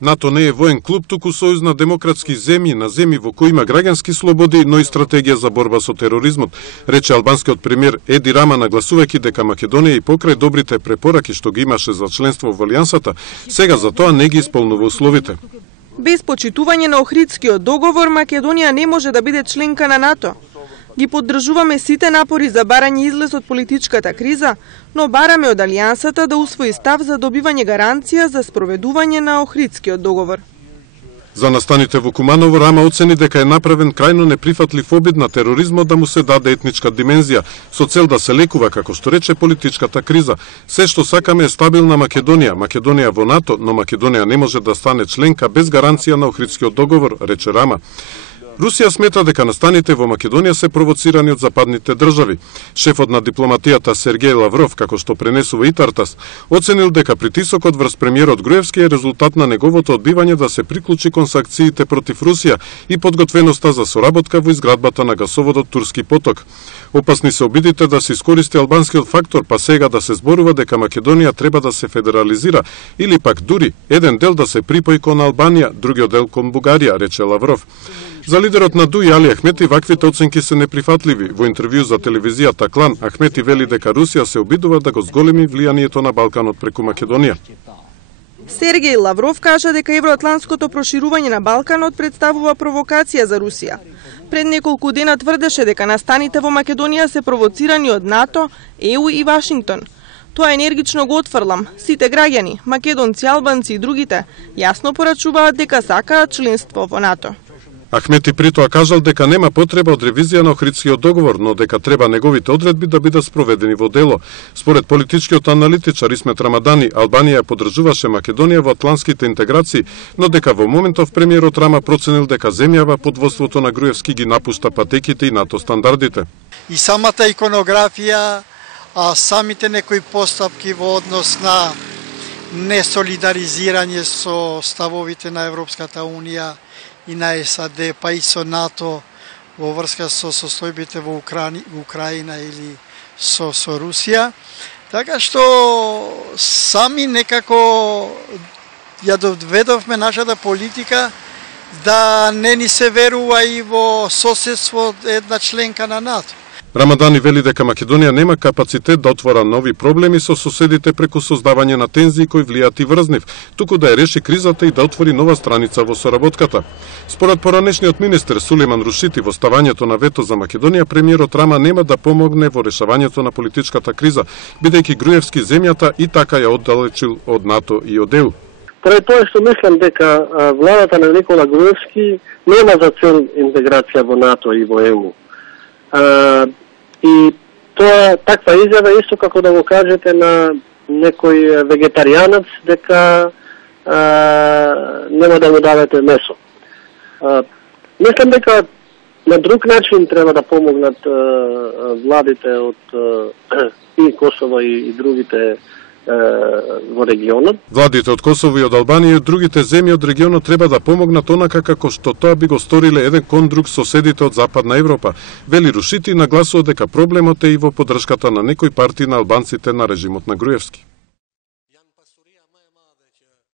НАТО не е воен клуб, туку сојуз на демократски земји, на земји во кои има граѓански слободи, но и стратегија за борба со тероризмот, рече албанскиот премиер Еди Рама, нагласувајќи дека Македонија и покрај добрите препораки што ги имаше за членство во Алијансата, сега за тоа не ги исполнува условите. Без почитување на Охридскиот договор, Македонија не може да биде членка на НАТО. Ги поддржуваме сите напори за барање излез од политичката криза, но бараме од Алијансата да усвои став за добивање гаранција за спроведување на Охридскиот договор. За настаните во Куманово, Рама оцени дека е направен крајно неприфатлив обид на тероризмот да му се даде етничка димензија, со цел да се лекува, како што рече, политичката криза. Се што сакаме е стабилна Македонија, Македонија во НАТО, но Македонија не може да стане членка без гаранција на Охридскиот договор, рече Рама. Русија смета дека настаните во Македонија се провоцирани од западните држави. Шефот на дипломатијата Сергеј Лавров, како што пренесува и Тартас, оценил дека притисокот врз премиерот Груевски е резултат на неговото одбивање да се приклучи кон санкциите против Русија и подготвеноста за соработка во изградбата на гасоводот Турски поток. Опасни се обидите да се искористи албанскиот фактор, па сега да се зборува дека Македонија треба да се федерализира или пак дури еден дел да се припои кон Албанија, другиот дел кон Бугарија, рече Лавров. За лидерот на ДУИ Али Ахмети ваквите оценки се неприфатливи. Во интервју за телевизијата Клан, Ахмети вели дека Русија се обидува да го зголеми влијанието на Балканот преку Македонија. Сергеј Лавров кажа дека евроатлантското проширување на Балканот представува провокација за Русија. Пред неколку дена тврдеше дека настаните во Македонија се провоцирани од НАТО, ЕУ и Вашингтон. Тоа енергично го отфрлам. Сите граѓани, македонци, албанци и другите, јасно порачуваат дека сакаат членство во НАТО. Ахмети притоа кажал дека нема потреба од ревизија на Охридскиот договор, но дека треба неговите одредби да бидат спроведени во дело. Според политичкиот аналитичар Исмет Рамадани, Албанија поддржуваше Македонија во атлантските интеграции, но дека во моментов премиерот Рама проценил дека земјава под воството на Груевски ги напушта патеките и НАТО стандардите. И самата иконографија, а самите некои постапки во однос на несолидаризирање со ставовите на Европската Унија и на САД, па и со НАТО во врска со состојбите во Украина или со Русија. Така што сами некако ја доведовме нашата политика да не ни се верува и во соседство една членка на НАТО. Рамадани вели дека Македонија нема капацитет да отвора нови проблеми со соседите преку создавање на тензии кои влијат и врз нив, туку да ја реши кризата и да отвори нова страница во соработката. Според поранешниот министер Сулейман Рушити, во ставањето на вето за Македонија, премиерот Рама нема да помогне во решавањето на политичката криза, бидејќи Груевски земјата и така ја оддалечил од НАТО и од ЕУ. Поради тоа што мислам дека владата на Никола Груевски нема за цел интеграција во НАТО и во ЕУ. И тоа таква изјава исто како да го кажете на некој вегетаријанец дека нема да му давате месо. Мислам дека на друг начин треба да помогнат владите од и Косово и другите во регионот. Владите од Косово и од Албанија и од другите земји од регионот треба да помогнат онака како што тоа би го сториле еден кон друг соседите од Западна Европа. Вели Рушити нагласува дека проблемот е и во поддршката на некои партии на албанците на режимот на Груевски.